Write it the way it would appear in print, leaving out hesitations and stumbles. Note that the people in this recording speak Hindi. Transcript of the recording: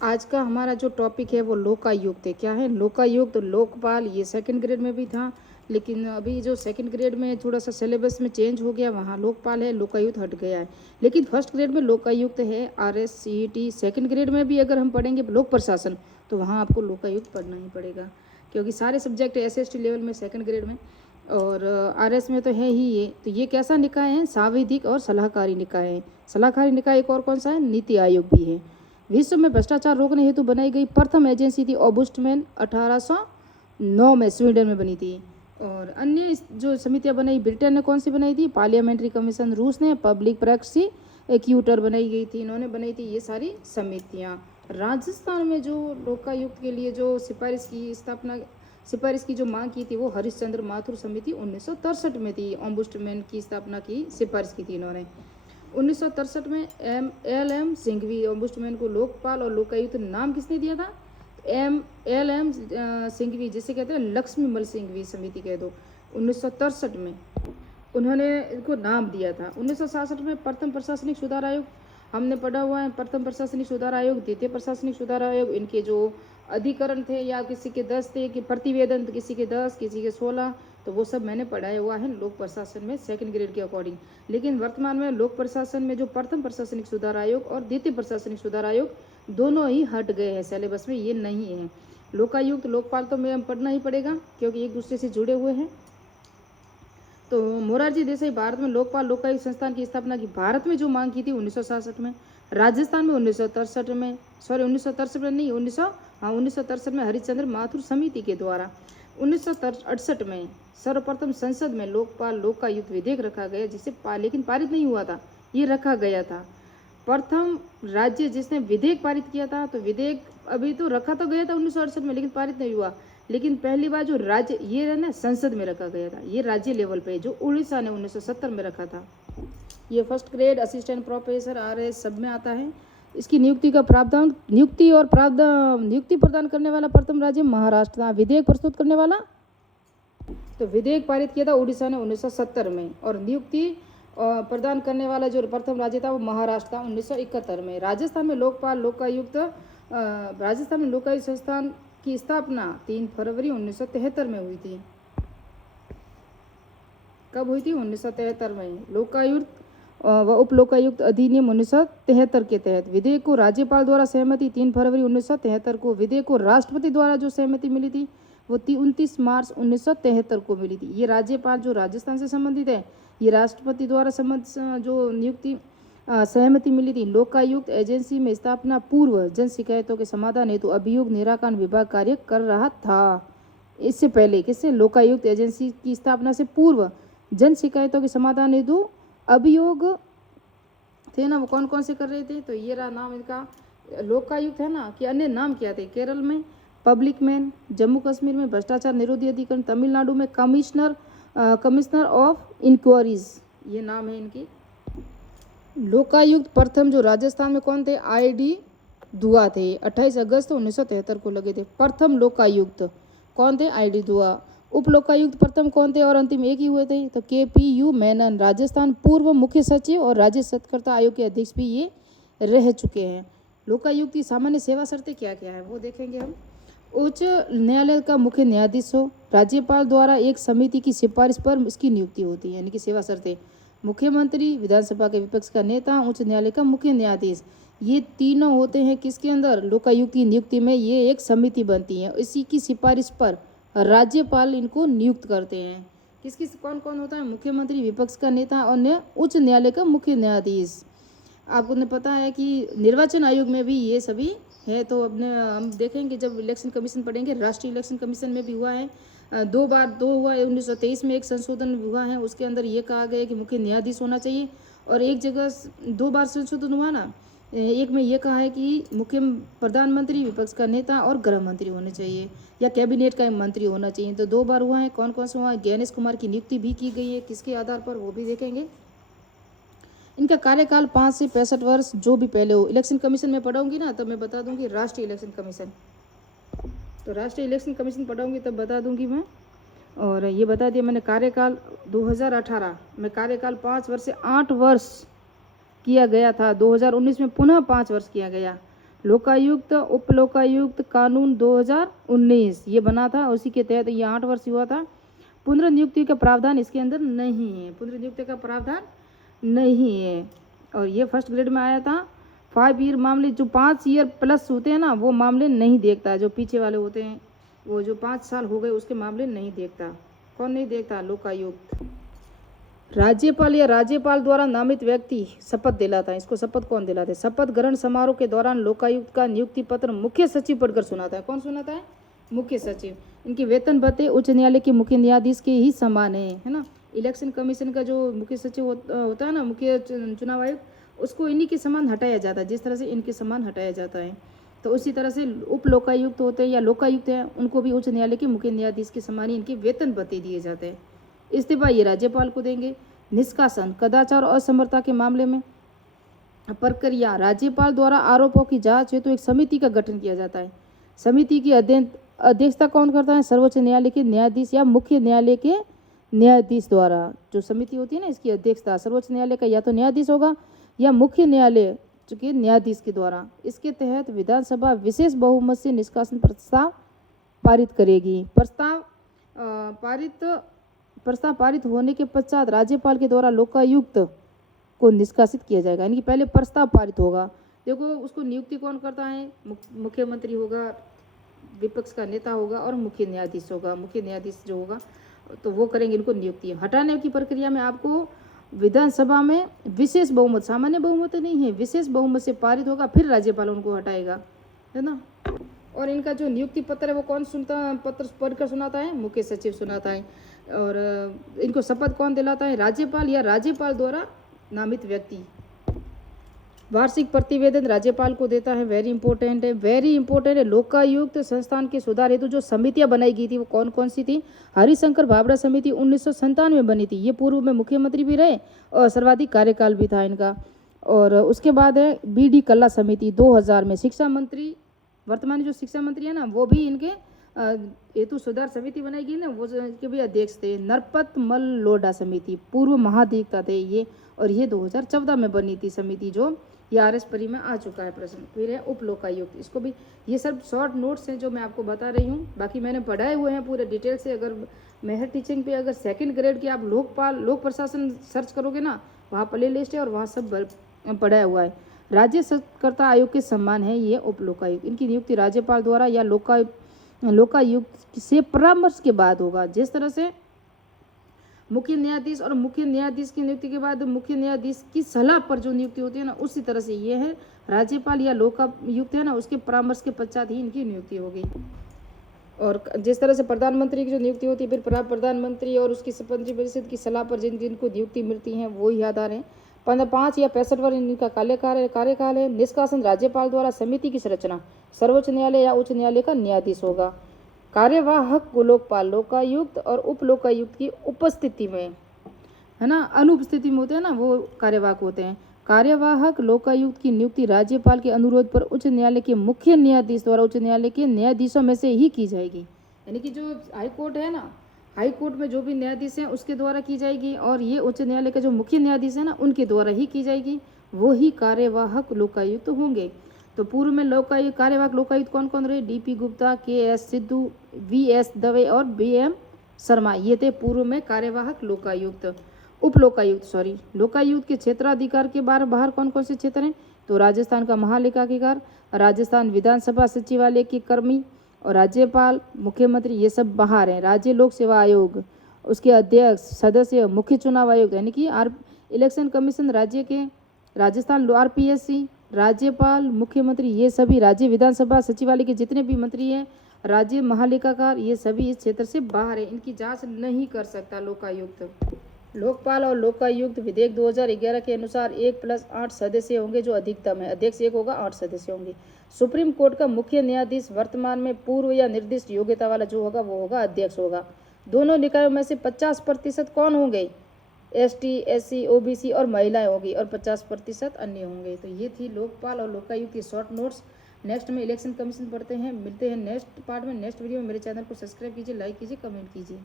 आज का हमारा जो टॉपिक है वो लोकायुक्त है। क्या है लोकायुक्त? लोकपाल, ये सेकंड ग्रेड में भी था, लेकिन अभी जो सेकंड ग्रेड में थोड़ा सा सिलेबस में चेंज हो गया, वहाँ लोकपाल है, लोकायुक्त हट गया है। लेकिन फर्स्ट ग्रेड में लोकायुक्त है, RS CET। सेकंड ग्रेड में भी अगर हम पढ़ेंगे लोक प्रशासन, तो वहाँ आपको लोकायुक्त पढ़ना ही पड़ेगा, क्योंकि सारे सब्जेक्ट SST लेवल में सेकंड ग्रेड में, और RS में तो है ही ये। तो ये कैसा निकाय है? सांविधिक और सलाहकारी निकाय है। सलाहकारी निकाय एक और कौन सा है? नीति आयोग भी है। विश्व में भ्रष्टाचार रोकने हेतु बनाई गई प्रथम एजेंसी थी ओम्बुड्समैन, 1809 में स्वीडन में बनी थी। और अन्य जो समितियां बनाई, ब्रिटेन ने कौन सी बनाई थी? Parliamentary commission. रूस ने पब्लिक प्रोसिक्यूटर बनाई गई थी, इन्होंने बनाई थी ये सारी समितियां। राजस्थान में जो लोकायुक्त के लिए जो सिफारिश की जो मांग की थी, वो हरिश्चंद्र माथुर समिति 1963 में थी। ओम्बुड्समैन की स्थापना की सिफारिश की थी इन्होंने 1963 में। LM सिंघवी ओम्बुड्समैन को लोकपाल और लोकायुक्त नाम किसने दिया था? LM सिंघवी, जिसे कहते हैं लक्ष्मीमल सिंघवी समिति कह दो। 1963 में उन्होंने इनको नाम दिया था। 1966 में प्रथम प्रशासनिक सुधार आयोग हमने पढ़ा हुआ है। प्रथम प्रशासनिक सुधार आयोग, द्वितीय प्रशासनिक सुधार आयोग, इनके जो अधिकरण थे या किसी के 10 थे, कि प्रतिवेदन किसी के 10, किसी के 16, तो वो सब मैंने पढ़ाया हुआ है लोक प्रशासन में सेकंड ग्रेड के अकॉर्डिंग। लेकिन वर्तमान में लोक प्रशासन में जो प्रथम प्रशासनिक सुधार आयोग और द्वितीय प्रशासनिक सुधार आयोग दोनों ही हट गए हैं, सिलेबस में ये नहीं है। लोकायुक्त लोकपाल तो में पढ़ना ही पड़ेगा, क्योंकि एक दूसरे से जुड़े हुए हैं। तो मोरारजी देसाई भारत में लोकपाल लोकायुक्त संस्थान की स्थापना की भारत में जो मांग की थी 1966 में, राजस्थान में 1963 में, सॉरी 1963 में नहीं, 1963 में हरिश्चंद्र माथुर समिति के द्वारा। 1968 में सर्वप्रथम संसद में लोकपाल लोकायुक्त विधेयक रखा गया, जिसे लेकिन पारित नहीं हुआ था, ये रखा गया था। प्रथम राज्य जिसने विधेयक पारित किया था, तो विधेयक अभी तो रखा तो गया था 1968 में, लेकिन पारित नहीं हुआ। लेकिन पहली बार जो राज्य ये है ना, संसद में रखा गया था, ये राज्य लेवल पे, जो उड़ीसा ने 1970 में रखा था। ये first grade assistant professor RS सब में आता है। इसकी नियुक्ति का प्रावधान, नियुक्ति प्रदान करने वाला प्रथम राज्य महाराष्ट्र था। विधेयक प्रस्तुत करने वाला, तो विधेयक पारित किया था उड़ीसा ने 1970 में, और नियुक्ति प्रदान करने वाला जो प्रथम राज्य था वो महाराष्ट्र था 1971 में। राजस्थान में लोकायुक्त संस्थान की स्थापना 3 फरवरी 1973 में हुई थी। कब हुई थी? 1973 में। लोकायुक्त व उप लोकायुक्त अधिनियम 1973 के तहत विधेयक को राज्यपाल द्वारा सहमति 3 फरवरी 1973 को। विधेयक को राष्ट्रपति द्वारा जो सहमति मिली थी वो 29 मार्च 1973 को मिली थी। ये राज्यपाल जो राजस्थान से संबंधित है, ये राष्ट्रपति द्वारा जो नियुक्ति सहमति मिली थी। लोकायुक्त एजेंसी में स्थापना पूर्व जन शिकायतों के समाधान हेतु अभियोग निराकरण विभाग कार्य कर रहा था। इससे पहले किससे? लोकायुक्त एजेंसी की स्थापना से पूर्व जन शिकायतों के समाधान हेतु अभियोग थे ना, वो कौन कौन से कर रहे थे? तो ये रहा नाम इनका लोकायुक्त है ना, कि अन्य नाम क्या थे? केरल में पब्लिक मैन, जम्मू कश्मीर में भ्रष्टाचार निरोधी अधिकरण, तमिलनाडु में कमिश्नर ऑफ इंक्वायरीज, ये नाम है इनकी। लोकायुक्त प्रथम जो राजस्थान में कौन थे? ID दुआ थे। 28 अगस्त 1973 को लगे थे। प्रथम लोकायुक्त कौन थे? ID दुआ। उप लोकायुक्त प्रथम कौन थे और अंतिम एक ही हुए थे? तो KPU मेनन, राजस्थान पूर्व मुख्य सचिव और राज्य सत्कर्ता आयोग के अध्यक्ष भी ये रह चुके हैं। लोकायुक्त की सामान्य सेवा शर्तें क्या क्या है वो देखेंगे हम। उच्च न्यायालय का मुख्य न्यायाधीश हो, राज्यपाल द्वारा एक समिति की सिफारिश पर इसकी नियुक्ति होती है, यानी कि सेवा शर्तें। मुख्यमंत्री, विधानसभा के विपक्ष का नेता, उच्च न्यायालय का मुख्य न्यायाधीश, ये तीनों होते हैं किसके अंदर? लोकायुक्त की नियुक्ति में ये एक समिति बनती है। इसी की सिफारिश पर राज्यपाल इनको नियुक्त करते हैं। कौन कौन होता है? मुख्यमंत्री, विपक्ष का नेता और उच्च न्यायालय का मुख्य न्यायाधीश। आपको ने पता है कि निर्वाचन आयोग में भी ये सभी है। तो हम देखेंगे जब इलेक्शन कमीशन पढ़ेंगे, राष्ट्रीय इलेक्शन कमीशन में भी हुआ है, 2 बार हुआ है। 1923 में एक संशोधन हुआ है, उसके अंदर ये कहा गया कि मुख्य न्यायाधीश होना चाहिए, और एक जगह 2 बार संशोधन हुआ ना, एक में ये कहा है कि मुख्य प्रधानमंत्री, विपक्ष का नेता और गृह मंत्री होने चाहिए, या कैबिनेट का मंत्री होना चाहिए। तो 2 बार हुआ है। कौन कौन सा हुआ है? ज्ञानेश कुमार की नियुक्ति भी की गई है, किसके आधार पर वो भी देखेंगे। इनका कार्यकाल 5 से 65 वर्ष, जो भी पहले हो। इलेक्शन कमीशन में पढ़ाऊंगी ना, तब मैं बता दूंगी राष्ट्रीय इलेक्शन कमीशन, तो राष्ट्रीय इलेक्शन कमीशन पढ़ाऊंगी तब बता दूंगी मैं। और ये बता दिया मैंने, कार्यकाल 2018 में कार्यकाल 5 वर्ष से 8 वर्ष किया गया था। 2019 में पुनः 5 वर्ष किया गया। लोकायुक्त उप लोकायुक्त कानून 2019 ये बना था, उसी के तहत ये 8 वर्ष हुआ था। पुनर्नियुक्ति का प्रावधान इसके अंदर नहीं है, पुनर्नियुक्ति का प्रावधान नहीं है। और ये फर्स्ट ग्रेड में आया था। 5 ईयर मामले जो 5 ईयर प्लस होते हैं ना, वो मामले नहीं देखता। जो पीछे वाले होते हैं वो जो 5 साल हो गए उसके मामले नहीं देखता। कौन नहीं देखता? लोकायुक्त। राज्यपाल या राज्यपाल द्वारा नामित व्यक्ति शपथ दिलाता है। इसको शपथ कौन दिलाते हैं? शपथ ग्रहण समारोह के दौरान लोकायुक्त का नियुक्ति पत्र मुख्य सचिव पढ़कर सुनाता है। कौन सुनाता है? मुख्य सचिव। इनकी वेतन भत्ते उच्च न्यायालय के मुख्य न्यायाधीश के ही समान है ना। इलेक्शन कमीशन का जो मुख्य सचिव होता है ना, मुख्य चुनाव आयुक्त, उसको इन्हीं के समान हटाया जाता है, जिस तरह से इनके समान हटाया जाता है। तो उसी तरह से उप लोकायुक्त होते हैं या लोकायुक्त हैं, उनको भी उच्च न्यायालय के मुख्य न्यायाधीश के समान ही इनके वेतन भत्ते दिए जाते हैं। इस्तीफा ये राज्यपाल को देंगे। निष्कासन कदाचार और असमर्थता के मामले में प्रक्रिया, राज्यपाल द्वारा आरोपों की जांच हेतु एक समिति का गठन किया जाता है। समिति की अध्यक्षता कौन करता है? सर्वोच्च न्यायालय के न्यायाधीश या मुख्य न्यायालय के न्यायाधीश द्वारा। जो समिति होती है ना, इसकी अध्यक्षता सर्वोच्च न्यायालय का या तो न्यायाधीश होगा या मुख्य न्यायालय के न्यायाधीश के द्वारा। इसके तहत विधानसभा विशेष बहुमत से निष्कासन प्रस्ताव पारित करेगी। प्रस्ताव पारित होने के पश्चात राज्यपाल के द्वारा लोकायुक्त को निष्कासित किया जाएगा। यानी कि पहले प्रस्ताव पारित होगा। देखो, उसको नियुक्ति कौन करता है? मुख्यमंत्री होगा, विपक्ष का नेता होगा और मुख्य न्यायाधीश होगा। मुख्य न्यायाधीश जो होगा तो वो करेंगे इनको नियुक्ति। हटाने की प्रक्रिया में आपको विधानसभा में विशेष बहुमत, सामान्य बहुमत नहीं है, विशेष बहुमत से पारित होगा, फिर राज्यपाल उनको हटाएगा, है ना। और इनका जो नियुक्ति पत्र है वो कौन पत्र पढ़कर सुनाता है? मुख्य सचिव सुनाता है। और इनको शपथ कौन दिलाता है? राज्यपाल या राज्यपाल द्वारा नामित व्यक्ति। वार्षिक प्रतिवेदन राज्यपाल को देता है। वेरी इंपॉर्टेंट है, वेरी इंपॉर्टेंट है। लोकायुक्त संस्थान के सुधार हेतु जो समितियां बनाई गई थी वो कौन कौन सी थी? हरिशंकर भाबड़ा समिति 1997 में बनी थी। ये पूर्व में मुख्यमंत्री भी रहे और सर्वाधिक कार्यकाल भी था इनका। और उसके बाद है BD कल्ला समिति 2000 में। शिक्षा मंत्री, वर्तमान जो शिक्षा मंत्री है ना, वो भी इनके हेतु सुधार समिति बनाई गई ना, वो के भी अध्यक्ष थे। नरपत मल लोढ़ा समिति पूर्व महाधिवक्ता थे ये, और ये 2014 में बनी थी समिति, जो ये RS परी में आ चुका है प्रश्न। फिर है उप लोकायुक्त। इसको भी, ये सब शॉर्ट नोट्स हैं जो मैं आपको बता रही हूँ, बाकी मैंने पढ़ाए हुए हैं पूरे डिटेल से। अगर मेहर टीचिंग पे अगर 2nd ग्रेड की आप लोक प्रशासन सर्च करोगे ना, वहाँ प्ले लिस्ट है और वहाँ सब पढ़ाया हुआ है। राज्य सत्कर्ता आयोग के समान है ये उप लोकायुक्त। इनकी नियुक्ति राज्यपाल द्वारा या लोकायुक्त से परामर्श के बाद होगा। जिस तरह से मुख्य न्यायाधीश और मुख्य न्यायाधीश की नियुक्ति के बाद मुख्य न्यायाधीश की सलाह पर जो नियुक्ति होती है ना, उसी तरह से ये है राज्यपाल या लोकायुक्त है ना, उसके परामर्श के पश्चात ही इनकी नियुक्ति होगी। और जिस तरह से प्रधानमंत्री की जो नियुक्ति होती है, फिर प्रधानमंत्री और उसकी मंत्रिपरिषद की सलाह पर जिनको नियुक्ति मिलती है वो ही आधार है। 5 या 65 वर्ष इनका कार्यकाल है। निष्कासन राज्यपाल द्वारा। समिति की संरचना सर्वोच्च न्यायालय या उच्च न्यायालय का न्यायाधीश होगा। कार्यवाहक लोकपाल लोकायुक्त और उप लोकायुक्त की उपस्थिति में, है ना, अनुपस्थिति में होते हैं ना, वो कार्यवाहक होते हैं। कार्यवाहक लोकायुक्त की नियुक्ति राज्यपाल के अनुरोध पर उच्च न्यायालय के मुख्य न्यायाधीश द्वारा उच्च न्यायालय के न्यायाधीशों में से ही की जाएगी। यानी कि जो हाई कोर्ट है ना, हाई कोर्ट में जो भी न्यायाधीश हैं उसके द्वारा की जाएगी, और ये उच्च न्यायालय का जो मुख्य न्यायाधीश है ना, उनके द्वारा ही की जाएगी। वो ही कार्यवाहक लोकायुक्त होंगे। तो पूर्व में कार्यवाहक लोकायुक्त कौन कौन रहे? DP Gupta, KS Sidhu, VS Dave और BM शर्मा, ये थे पूर्व में कार्यवाहक लोकायुक्त। उप लोकायुक्त लोकायुक्त के क्षेत्राधिकार के बाहर कौन कौन से क्षेत्र हैं? तो राजस्थान का महालेखाधिकार, राजस्थान विधानसभा सचिवालय के कर्मी और राज्यपाल, मुख्यमंत्री, ये सब बाहर हैं। राज्य लोक सेवा आयोग, उसके अध्यक्ष, सदस्य, मुख्य चुनाव आयोग यानी कि इलेक्शन कमीशन राज्य के, राजस्थान RPSC, राज्यपाल, मुख्यमंत्री, ये सभी राज्य विधानसभा सचिवालय के जितने भी मंत्री हैं, राज्य महालेखाकार, ये सभी इस क्षेत्र से बाहर है। इनकी जांच नहीं कर सकता लोकायुक्त। लोकपाल और लोकायुक्त विधेयक 2011 के अनुसार 1+8 सदस्य होंगे, जो अधिकतम है। अध्यक्ष 1 होगा, 8 सदस्य होंगे। सुप्रीम कोर्ट का मुख्य न्यायाधीश वर्तमान में पूर्व या निर्दिष्ट योग्यता वाला जो होगा वो होगा, अध्यक्ष होगा। दोनों निकायों में से 50% कौन होंगे? ST, SC, OBC और महिलाएं होगी, और 50% अन्य होंगे। तो ये थी लोकपाल और लोकायुक्त की शॉर्ट नोट्स। नेक्स्ट में इलेक्शन कमीशन पढ़ते हैं। मिलते हैं नेक्स्ट पार्ट में, नेक्स्ट वीडियो में। मेरे चैनल को सब्सक्राइब कीजिए, लाइक कीजिए, कमेंट कीजिए।